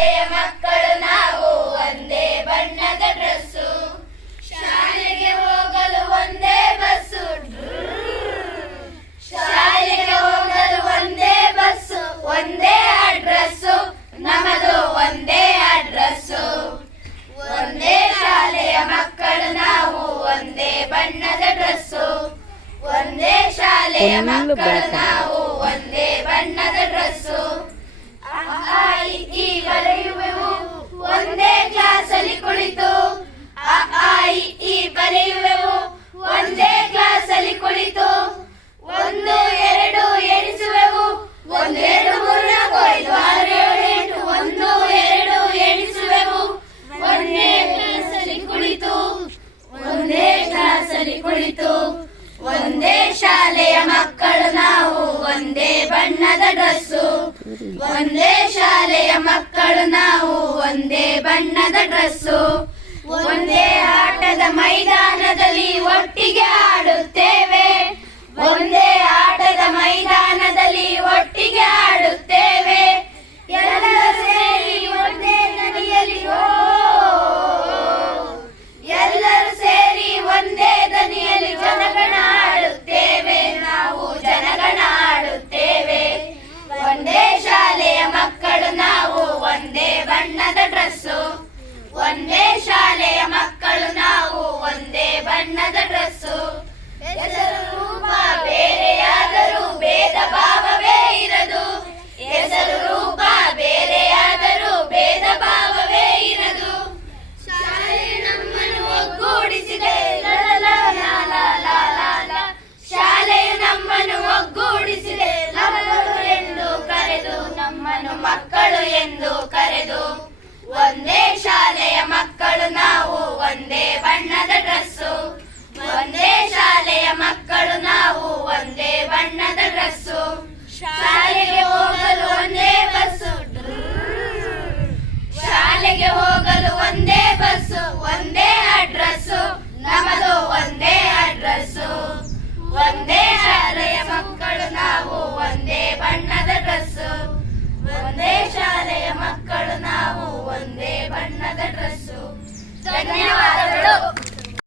ಶಾಲೆಯ ಮಕ್ಕಳು ನಾವು ಒಂದೇ ಬಣ್ಣದ ಡ್ರೆಸ್ಸು, ಶಾಲೆಗೆ ಹೋಗಲು ಒಂದೇ ಬಸ್ಸು, ಶಾಲೆಗೆ ಹೋಗಲು ಒಂದೇ ಬಸ್ಸು, ಒಂದೇ ಅಡ್ರೆಸ್ಸು, ನಮ್ಮದು ಒಂದೇ ಅಡ್ರೆಸ್ಸು. ಒಂದೇ ಶಾಲೆಯ ಮಕ್ಕಳು ನಾವು ಒಂದೇ ಬಣ್ಣದ ಡ್ರೆಸ್ಸು, ಒಂದೇ ಶಾಲೆಯ ಮಕ್ಕಳು ನಾವು ಒಂದೇ ಬಣ್ಣದ ಡ್ರೆಸ್ಸು. ಅ ಈ ಬರೆಯುವೆವು ಒಂದೇ ಕ್ಲಾಸಲ್ಲಿ ಕುಳಿತು, ಅ ಈ ಬರೆಯುವೆವು ಒಂದೇ ಕ್ಲಾಸಲ್ಲಿ ಕುಳಿತು. 1 2 ಎಣಿಸುವೆವು, 1 2 3 4 5 6 7 8 1 2 ಎಣಿಸುವೆವು ಒಂದೇ ಕ್ಲಾಸಲ್ಲಿ ಕುಳಿತು, ಒಂದೇ ಕ್ಲಾಸಲ್ಲಿ ಕುಳಿತು. ಒಂದೇ ಶಾಲೆಯ ಮಕ್ಕಳು ನಾವು ಒಂದೇ ಬಣ್ಣದ ಡ್ರೆಸ್ಸು, ಒಂದೇ ಶಾಲೆಯ ಮಕ್ಕಳು ನಾವು ಒಂದೇ ಬಣ್ಣದ ಡ್ರೆಸ್ಸು. ಒಂದೇ ಆಟದ ಮೈದಾನದಲ್ಲಿ ಒಟ್ಟಿಗೆ ಆಡುತ್ತೇವೆ, ಒಂದೇ ಆಟದ ಮೈದಾನದಲ್ಲಿ ಒಟ್ಟಿಗೆ ಆಡುತ್ತೇವೆ. ಎಲ್ಲರೂ ಸೇರಿ ಒಂದೇ ದನಿಯಲ್ಲಿ ಎಲ್ಲರೂ ಸೇರಿ ಒಂದೇ ದನಿಯಲ್ಲಿ ಜನಗಣ ಆಡುತ್ತೇವೆ, ನಾವು ಜನಗಣ ಆಡುತ್ತೇವೆ. ಒಂದೇ ಶಾಲೆಯ ಮಕ್ಕಳು ನಾವು ಒಂದೇ ಬಣ್ಣದ ಡ್ರೆಸ್ಸು, ಒಂದೇ ಶಾಲೆಯ ಮಕ್ಕಳು ನಾವು ಒಂದೇ ಬಣ್ಣದ ಡ್ರೆಸ್ಸು. ಹೆಸರು ರೂಪ ಬೇರೆಯಾದರೂ ಭೇದ ಭಾವ